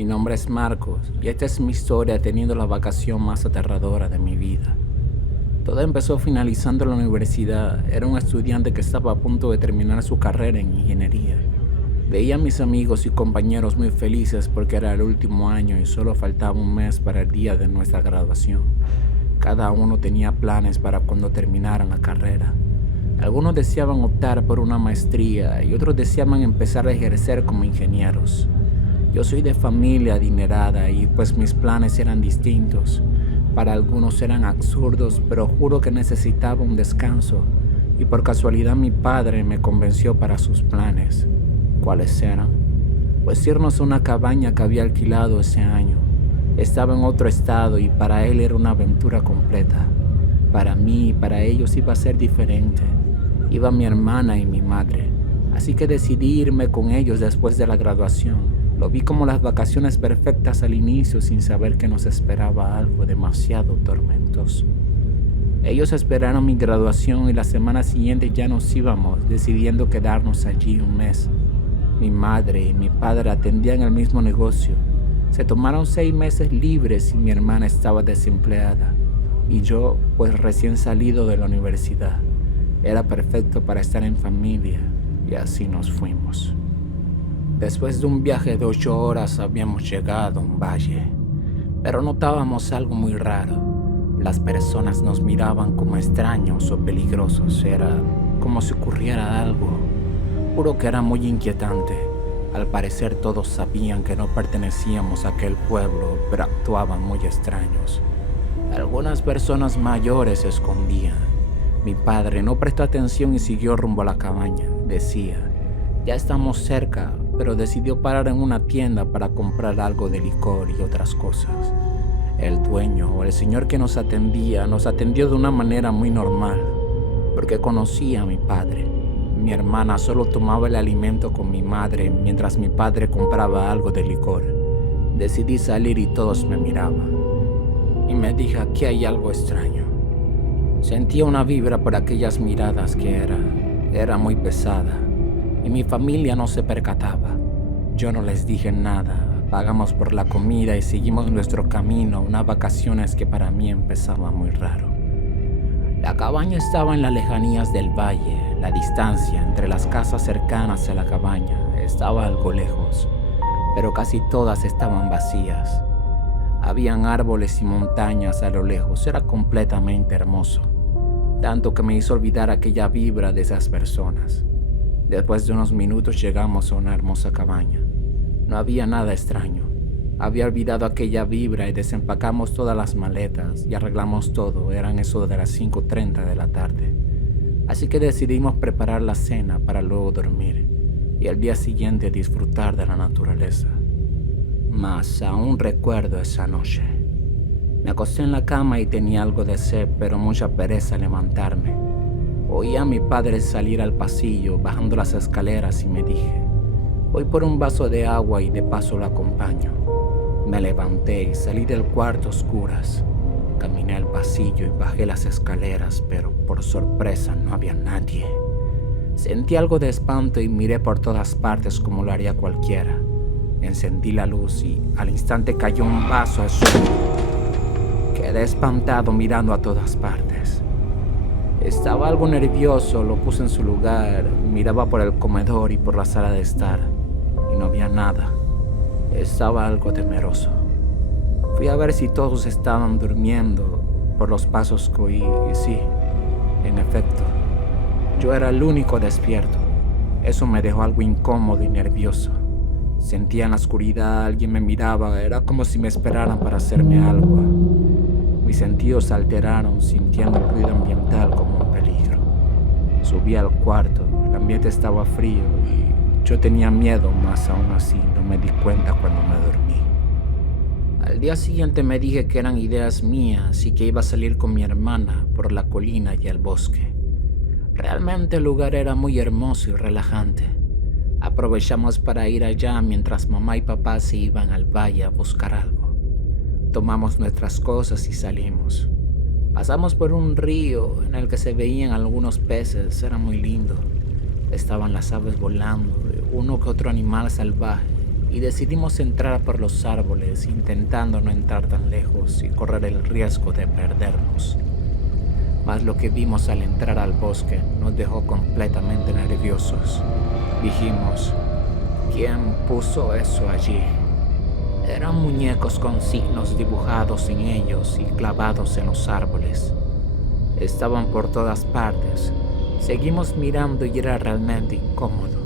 Mi nombre es Marcos y esta es mi historia teniendo la vacación más aterradora de mi vida. Todo empezó finalizando la universidad. Era un estudiante que estaba a punto de terminar su carrera en ingeniería. Veía a mis amigos y compañeros muy felices porque era el último año y solo faltaba un mes para el día de nuestra graduación. Cada uno tenía planes para cuando terminaran la carrera. Algunos deseaban optar por una maestría y otros deseaban empezar a ejercer como ingenieros. Yo soy de familia adinerada y pues mis planes eran distintos. Para algunos eran absurdos, pero juro que necesitaba un descanso y por casualidad mi padre me convenció para sus planes. ¿Cuáles eran? Pues irnos a una cabaña que había alquilado ese año. Estaba en otro estado y para él era una aventura completa. Para mí y para ellos iba a ser diferente. Iba mi hermana y mi madre, así que decidí irme con ellos después de la graduación. Lo vi como las vacaciones perfectas al inicio sin saber que nos esperaba algo demasiado tormentoso. Ellos esperaron mi graduación y la semana siguiente ya nos íbamos, decidiendo quedarnos allí un mes. Mi madre y mi padre atendían el mismo negocio. Se tomaron 6 meses libres y mi hermana estaba desempleada. Y yo, pues recién salido de la universidad. Era perfecto para estar en familia y así nos fuimos. Después de un viaje de 8 horas habíamos llegado a un valle, pero notábamos algo muy raro. Las personas nos miraban como extraños o peligrosos, era como si ocurriera algo. Juro que era muy inquietante. Al parecer todos sabían que no pertenecíamos a aquel pueblo, pero actuaban muy extraños. Algunas personas mayores se escondían. Mi padre no prestó atención y siguió rumbo a la cabaña. Decía, ya estamos cerca, pero decidió parar en una tienda para comprar algo de licor y otras cosas. El dueño o el señor que nos atendió de una manera muy normal, porque conocía a mi padre. Mi hermana solo tomaba el alimento con mi madre mientras mi padre compraba algo de licor. Decidí salir y todos me miraban. Y me dije, aquí hay algo extraño. Sentía una vibra por aquellas miradas que era muy pesada. Y mi familia no se percataba. Yo no les dije nada. Pagamos por la comida y seguimos nuestro camino, unas vacaciones que para mí empezaban muy raro. La cabaña estaba en las lejanías del valle. La distancia entre las casas cercanas a la cabaña estaba algo lejos, pero casi todas estaban vacías. Habían árboles y montañas a lo lejos. Era completamente hermoso, tanto que me hizo olvidar aquella vibra de esas personas. Después de unos minutos llegamos a una hermosa cabaña. No había nada extraño. Había olvidado aquella vibra y desempacamos todas las maletas y arreglamos todo. Eran eso de las 5:30 de la tarde. Así que decidimos preparar la cena para luego dormir y al día siguiente disfrutar de la naturaleza. Mas aún recuerdo esa noche. Me acosté en la cama y tenía algo de sed, pero mucha pereza al levantarme. Oí a mi padre salir al pasillo, bajando las escaleras y me dije, voy por un vaso de agua y de paso lo acompaño. Me levanté y salí del cuarto a oscuras. Caminé al pasillo y bajé las escaleras, pero por sorpresa no había nadie. Sentí algo de espanto y miré por todas partes como lo haría cualquiera. Encendí la luz y al instante cayó un vaso al suelo. Quedé espantado mirando a todas partes. Estaba algo nervioso, lo puse en su lugar, miraba por el comedor y por la sala de estar, y no había nada. Estaba algo temeroso. Fui a ver si todos estaban durmiendo por los pasos que oí, y sí, en efecto, yo era el único despierto. Eso me dejó algo incómodo y nervioso. Sentía en la oscuridad, alguien me miraba, era como si me esperaran para hacerme algo. Mis sentidos se alteraron, sintiendo el ruido ambiental como un peligro. Subí al cuarto, el ambiente estaba frío y yo tenía miedo, mas aún así no me di cuenta cuando me dormí. Al día siguiente me dije que eran ideas mías y que iba a salir con mi hermana por la colina y el bosque. Realmente el lugar era muy hermoso y relajante. Aprovechamos para ir allá mientras mamá y papá se iban al valle a buscar algo. Tomamos nuestras cosas y salimos. Pasamos por un río en el que se veían algunos peces, era muy lindo. Estaban las aves volando, uno que otro animal salvaje, y decidimos entrar por los árboles intentando no entrar tan lejos y correr el riesgo de perdernos. Mas lo que vimos al entrar al bosque nos dejó completamente nerviosos. Dijimos, ¿quién puso eso allí? Eran muñecos con signos dibujados en ellos y clavados en los árboles. Estaban por todas partes. Seguimos mirando y era realmente incómodo.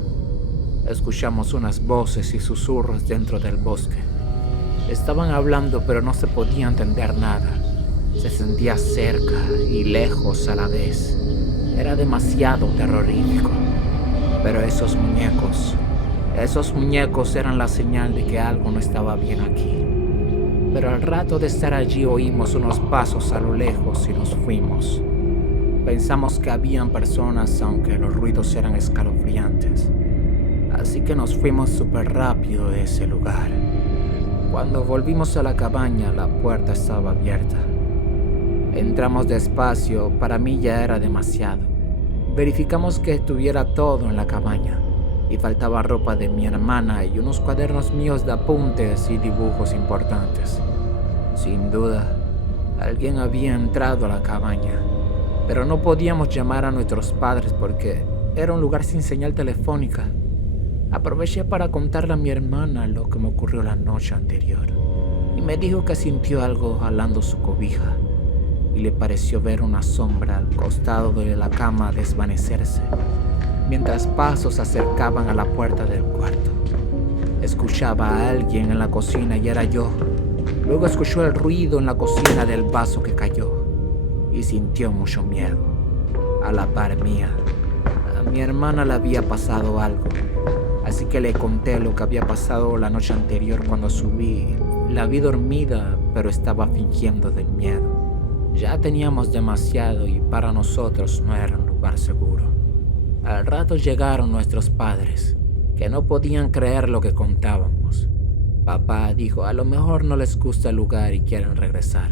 Escuchamos unas voces y susurros dentro del bosque. Estaban hablando pero no se podía entender nada. Se sentía cerca y lejos a la vez. Era demasiado terrorífico. Pero esos muñecos eran la señal de que algo no estaba bien aquí. Pero al rato de estar allí oímos unos pasos a lo lejos y nos fuimos. Pensamos que habían personas aunque los ruidos eran escalofriantes. Así que nos fuimos súper rápido de ese lugar. Cuando volvimos a la cabaña, la puerta estaba abierta. Entramos despacio, para mí ya era demasiado. Verificamos que estuviera todo en la cabaña y faltaba ropa de mi hermana y unos cuadernos míos de apuntes y dibujos importantes. Sin duda, alguien había entrado a la cabaña, pero no podíamos llamar a nuestros padres porque era un lugar sin señal telefónica. Aproveché para contarle a mi hermana lo que me ocurrió la noche anterior y me dijo que sintió algo jalando su cobija y le pareció ver una sombra al costado de la cama desvanecerse mientras pasos se acercaban a la puerta del cuarto. Escuchaba a alguien en la cocina y era yo. Luego escuchó el ruido en la cocina del vaso que cayó y sintió mucho miedo. A la par mía, a mi hermana le había pasado algo, así que le conté lo que había pasado la noche anterior cuando subí. La vi dormida, pero estaba fingiendo del miedo. Ya teníamos demasiado y para nosotros no era un lugar seguro. Al rato llegaron nuestros padres, que no podían creer lo que contábamos. Papá dijo, a lo mejor no les gusta el lugar y quieren regresar.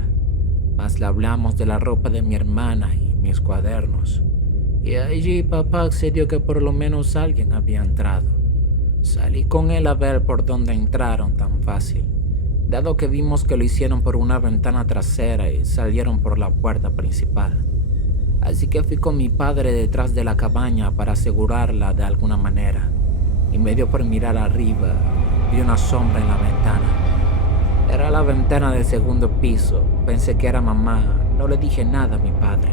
Mas le hablamos de la ropa de mi hermana y mis cuadernos. Y allí papá accedió que por lo menos alguien había entrado. Salí con él a ver por dónde entraron tan fácil, dado que vimos que lo hicieron por una ventana trasera y salieron por la puerta principal. Así que fui con mi padre detrás de la cabaña para asegurarla de alguna manera, y me dio por mirar arriba, vi una sombra en la ventana. Era la ventana del segundo piso, pensé que era mamá, no le dije nada a mi padre.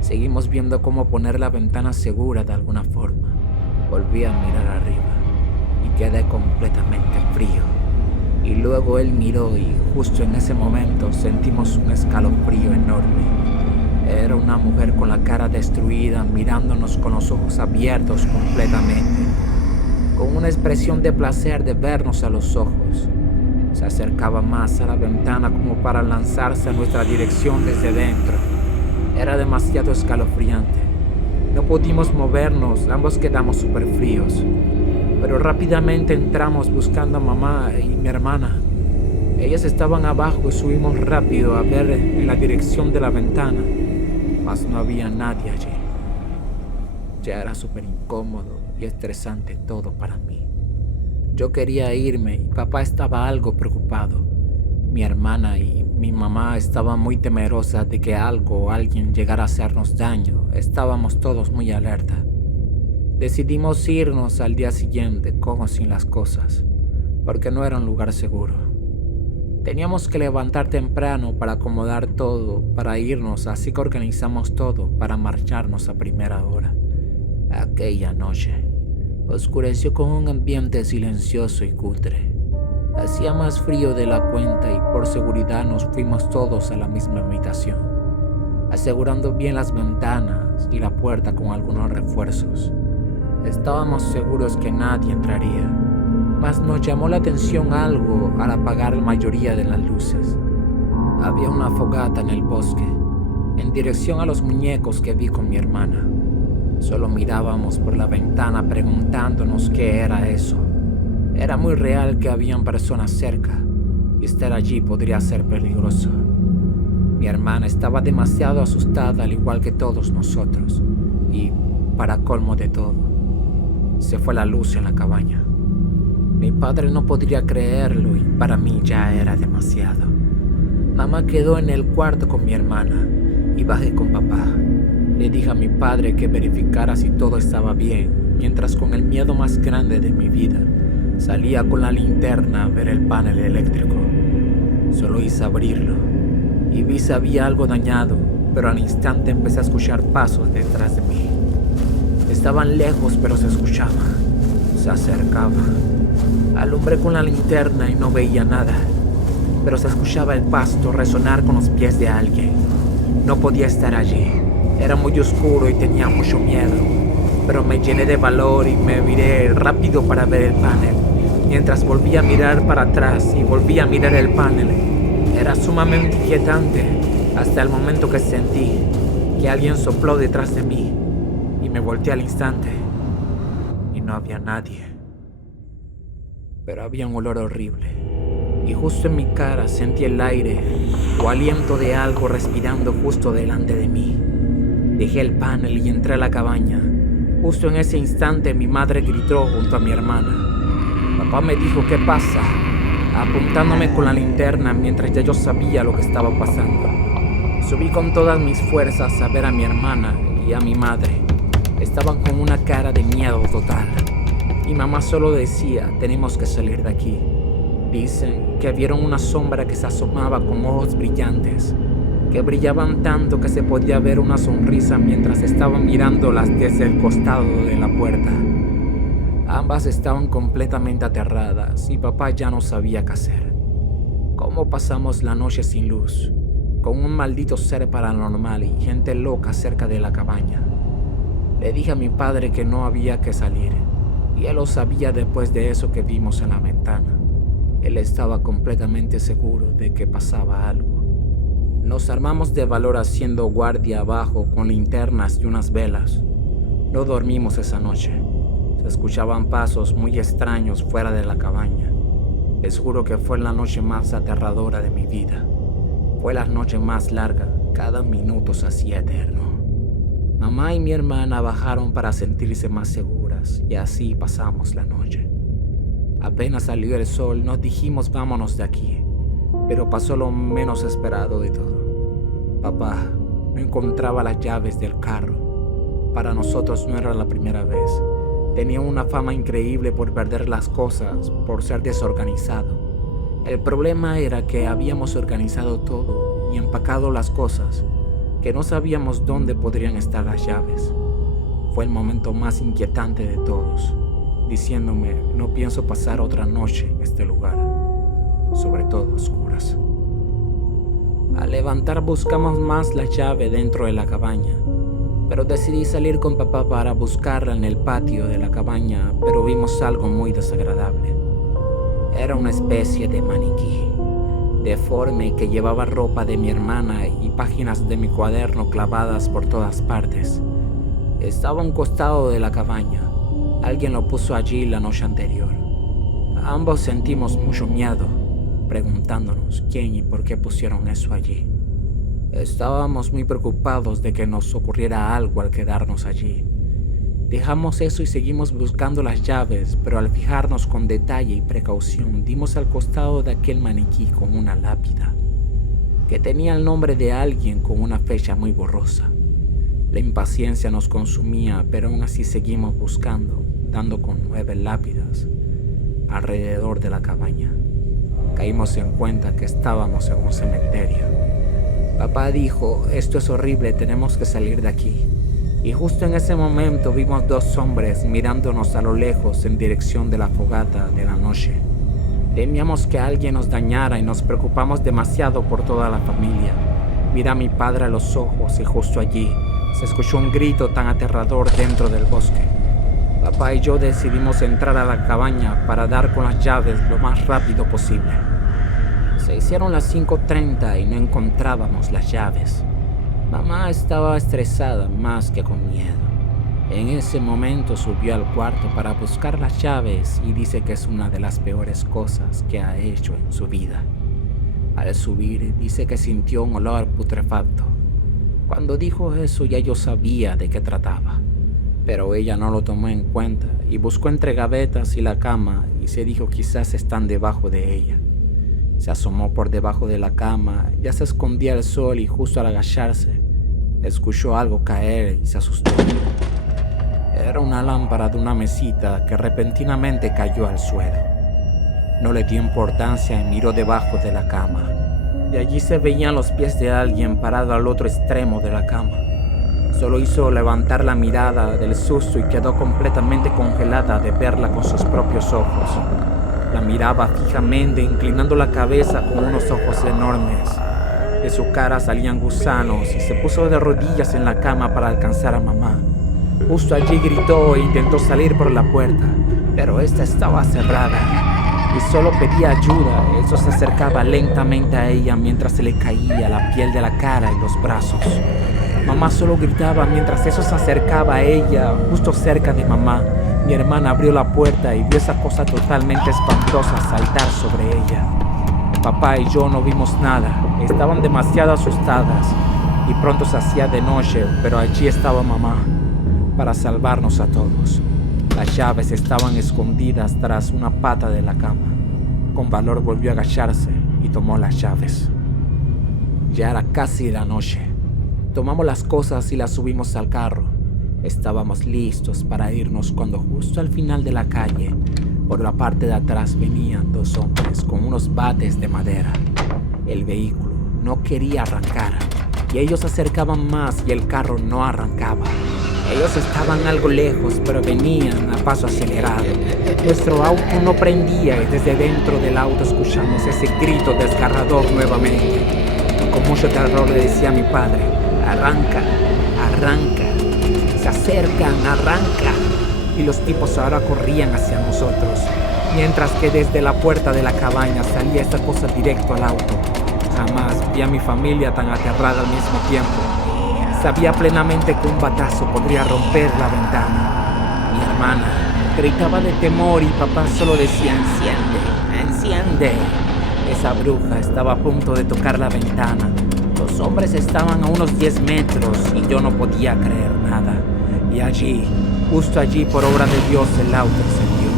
Seguimos viendo cómo poner la ventana segura de alguna forma. Volví a mirar arriba y quedé completamente frío. Y luego él miró y justo en ese momento sentimos un escalofrío enorme. Era una mujer con la cara destruida mirándonos con los ojos abiertos completamente, con una expresión de placer de vernos a los ojos. Se acercaba más a la ventana como para lanzarse a nuestra dirección desde dentro. Era demasiado escalofriante. No pudimos movernos, ambos quedamos súper fríos. Pero rápidamente entramos buscando a mamá y mi hermana. Ellas estaban abajo y subimos rápido a ver en la dirección de la ventana, mas no había nadie allí. Ya era súper incómodo y estresante todo para mí. Yo quería irme y papá estaba algo preocupado. Mi hermana y mi mamá estaban muy temerosas de que algo o alguien llegara a hacernos daño. Estábamos todos muy alerta. Decidimos irnos al día siguiente, como sin las cosas, porque no era un lugar seguro. Teníamos que levantar temprano para acomodar todo, para irnos, así que organizamos todo para marcharnos a primera hora. Aquella noche, oscureció con un ambiente silencioso y cutre. Hacía más frío de la cuenta y por seguridad nos fuimos todos a la misma habitación, asegurando bien las ventanas y la puerta con algunos refuerzos. Estábamos seguros que nadie entraría, mas nos llamó la atención algo al apagar la mayoría de las luces. Había una fogata en el bosque, en dirección a los muñecos que vi con mi hermana. Solo mirábamos por la ventana preguntándonos qué era eso. Era muy real que habían personas cerca, y estar allí podría ser peligroso. Mi hermana estaba demasiado asustada, al igual que todos nosotros, y, para colmo de todo, se fue la luz en la cabaña. Mi padre no podría creerlo y para mí ya era demasiado. Mamá quedó en el cuarto con mi hermana y bajé con papá. Le dije a mi padre que verificara si todo estaba bien, mientras con el miedo más grande de mi vida salía con la linterna a ver el panel eléctrico. Solo hice abrirlo y vi si había algo dañado, pero al instante empecé a escuchar pasos detrás de mí. Estaban lejos, pero se escuchaban. Se acercaban. Alumbré con la linterna y no veía nada, pero se escuchaba el pasto resonar con los pies de alguien. No podía estar allí. Era muy oscuro y tenía mucho miedo, pero me llené de valor y me viré rápido para ver el panel. Mientras volvía a mirar para atrás y volvía a mirar el panel, era sumamente inquietante hasta el momento que sentí que alguien sopló detrás de mí y me volteé al instante y no había nadie. Pero había un olor horrible y justo en mi cara sentí el aire o aliento de algo respirando justo delante de mí. Dejé el panel y entré a la cabaña. Justo en ese instante mi madre gritó junto a mi hermana. Papá me dijo: ¿qué pasa?, apuntándome con la linterna mientras ya yo sabía lo que estaba pasando. Subí con todas mis fuerzas a ver a mi hermana y a mi madre. Estaban con una cara de miedo total. Y mamá solo decía: tenemos que salir de aquí. Dicen que vieron una sombra que se asomaba con ojos brillantes, que brillaban tanto que se podía ver una sonrisa mientras estaban mirándolas desde el costado de la puerta. Ambas estaban completamente aterradas y papá ya no sabía qué hacer. ¿Cómo pasamos la noche sin luz, con un maldito ser paranormal y gente loca cerca de la cabaña? Le dije a mi padre que no había que salir, y él lo sabía después de eso que vimos en la ventana. Él estaba completamente seguro de que pasaba algo. Nos armamos de valor haciendo guardia abajo con linternas y unas velas. No dormimos esa noche. Se escuchaban pasos muy extraños fuera de la cabaña. Les juro que fue la noche más aterradora de mi vida. Fue la noche más larga, cada minuto se hacía eterno. Mamá y mi hermana bajaron para sentirse más seguras y así pasamos la noche. Apenas salió el sol nos dijimos: vámonos de aquí, pero pasó lo menos esperado de todo. Papá no encontraba las llaves del carro. Para nosotros no era la primera vez. Tenía una fama increíble por perder las cosas, por ser desorganizado. El problema era que habíamos organizado todo y empacado las cosas, que no sabíamos dónde podrían estar las llaves. Fue el momento más inquietante de todos, diciéndome: no pienso pasar otra noche en este lugar, sobre todo a oscuras. Al levantar buscamos más la llave dentro de la cabaña, pero decidí salir con papá para buscarla en el patio de la cabaña, pero vimos algo muy desagradable. Era una especie de maniquí, deforme, que llevaba ropa de mi hermana y páginas de mi cuaderno clavadas por todas partes. Estaba a un costado de la cabaña. Alguien lo puso allí la noche anterior. Ambos sentimos mucho miedo, preguntándonos quién y por qué pusieron eso allí. Estábamos muy preocupados de que nos ocurriera algo al quedarnos allí. Dejamos eso y seguimos buscando las llaves, pero al fijarnos con detalle y precaución, dimos al costado de aquel maniquí con una lápida, que tenía el nombre de alguien con una fecha muy borrosa. La impaciencia nos consumía, pero aún así seguimos buscando, dando con 9 lápidas alrededor de la cabaña. Caímos en cuenta que estábamos en un cementerio. Papá dijo: esto es horrible, tenemos que salir de aquí. Y justo en ese momento vimos 2 hombres mirándonos a lo lejos en dirección de la fogata de la noche. Temíamos que alguien nos dañara y nos preocupamos demasiado por toda la familia. Miré a mi padre a los ojos y justo allí se escuchó un grito tan aterrador dentro del bosque. Papá y yo decidimos entrar a la cabaña para dar con las llaves lo más rápido posible. Se hicieron las 5:30 y no encontrábamos las llaves. Mamá estaba estresada más que con miedo. En ese momento subió al cuarto para buscar las llaves y dice que es una de las peores cosas que ha hecho en su vida. Al subir, dice que sintió un olor putrefacto. Cuando dijo eso ya yo sabía de qué trataba. pero ella no lo tomó en cuenta y buscó entre gavetas y la cama y se dijo quizás están debajo de ella. Se asomó por debajo de la cama, ya se escondía el sol y justo al agacharse, escuchó algo caer y se asustó. Era una lámpara de una mesita que repentinamente cayó al suelo. No le dio importancia y miró debajo de la cama. Y allí se veían los pies de alguien parado al otro extremo de la cama. Solo hizo levantar la mirada del susto y quedó completamente congelada de verla con sus propios ojos. La miraba fijamente, inclinando la cabeza con unos ojos enormes. De su cara salían gusanos y se puso de rodillas en la cama para alcanzar a mamá. Justo allí gritó e intentó salir por la puerta, pero esta estaba cerrada y solo pedía ayuda. Eso se acercaba lentamente a ella mientras se le caía la piel de la cara y los brazos. Mamá solo gritaba mientras eso se acercaba a ella, justo cerca de mamá. Mi hermana abrió la puerta y vio esa cosa totalmente espantosa saltar sobre ella. Papá y yo no vimos nada, estaban demasiado asustadas y pronto se hacía de noche, pero allí estaba mamá para salvarnos a todos. Las llaves estaban escondidas tras una pata de la cama. Con valor volvió a agacharse y tomó las llaves. Ya era casi la noche. Tomamos las cosas y las subimos al carro. Estábamos listos para irnos cuando justo al final de la calle, por la parte de atrás, venían dos hombres con unos bates de madera. El vehículo no quería arrancar y ellos se acercaban más y el carro no arrancaba. Ellos estaban algo lejos, pero venían a paso acelerado. Nuestro auto no prendía y desde dentro del auto escuchamos ese grito desgarrador nuevamente. Con mucho terror le decía a mi padre: arranca, arranca. Se acercan, arranca. Y los tipos ahora corrían hacia nosotros, mientras que desde la puerta de la cabaña salía esta cosa directo al auto. Jamás vi a mi familia tan aterrada al mismo tiempo. Sabía plenamente que un batazo podría romper la ventana. Mi hermana gritaba de temor y papá solo decía: enciende, enciende. Esa bruja estaba a punto de tocar la ventana. Los hombres estaban a unos 10 metros y yo no podía creer nada. Y allí, justo allí, por obra de Dios, el auto encendió.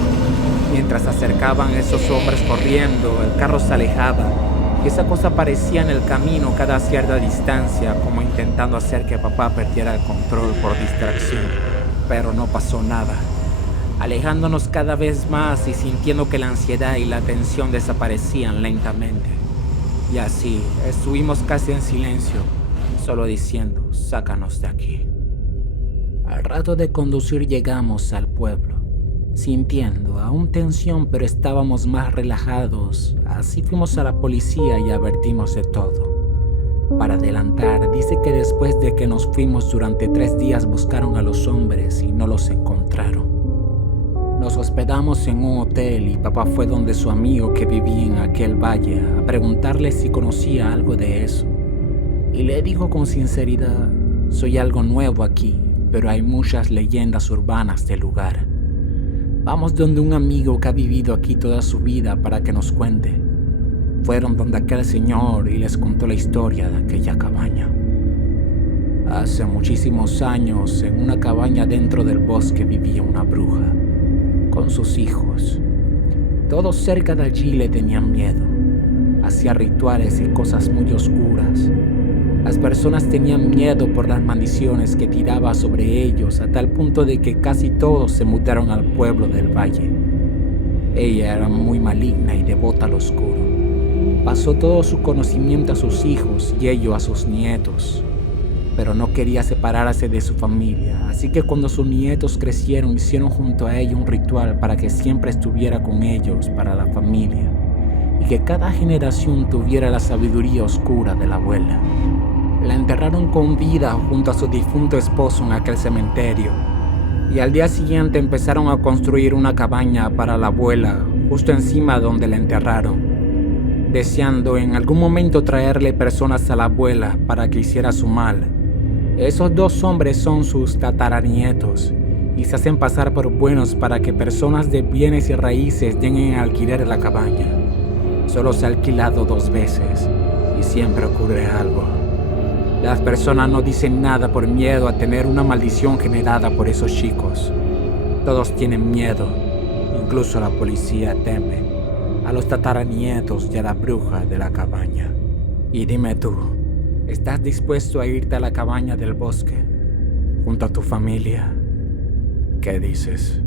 Mientras se acercaban esos hombres corriendo, el carro se alejaba y esa cosa aparecía en el camino cada cierta distancia, como intentando hacer que papá perdiera el control por distracción. Pero no pasó nada. Alejándonos cada vez más y sintiendo que la ansiedad y la tensión desaparecían lentamente. Y así, estuvimos casi en silencio, solo diciendo: sácanos de aquí. Al rato de conducir llegamos al pueblo, sintiendo aún tensión, pero estábamos más relajados. Así fuimos a la policía y advertimos de todo. Para adelantar, dice que después de que nos fuimos durante 3 días buscaron a los hombres y no los encontraron. Nos hospedamos en un hotel y papá fue donde su amigo que vivía en aquel valle a preguntarle si conocía algo de eso. Y le dijo con sinceridad: soy algo nuevo aquí, pero hay muchas leyendas urbanas del lugar. Vamos donde un amigo que ha vivido aquí toda su vida para que nos cuente. Fueron donde aquel señor y les contó la historia de aquella cabaña. Hace muchísimos años, en una cabaña dentro del bosque vivía una bruja, con sus hijos. Todos cerca de allí le tenían miedo. Hacía rituales y cosas muy oscuras. Las personas tenían miedo por las maldiciones que tiraba sobre ellos, a tal punto de que casi todos se mudaron al pueblo del valle. Ella era muy maligna y devota al oscuro. Pasó todo su conocimiento a sus hijos y ello a sus nietos, pero no quería separarse de su familia, así que cuando sus nietos crecieron hicieron junto a ella un ritual para que siempre estuviera con ellos para la familia y que cada generación tuviera la sabiduría oscura de la abuela. La enterraron con vida junto a su difunto esposo en aquel cementerio y al día siguiente empezaron a construir una cabaña para la abuela justo encima donde la enterraron, deseando en algún momento traerle personas a la abuela para que hiciera su mal. Esos 2 hombres son sus tataranietos y se hacen pasar por buenos para que personas de bienes y raíces den en alquiler la cabaña. Solo se ha alquilado 2 veces y siempre ocurre algo. Las personas no dicen nada por miedo a tener una maldición generada por esos chicos. Todos tienen miedo, incluso la policía teme a los tataranietos de la bruja de la cabaña. Y dime tú, ¿estás dispuesto a irte a la cabaña del bosque junto a tu familia? ¿Qué dices?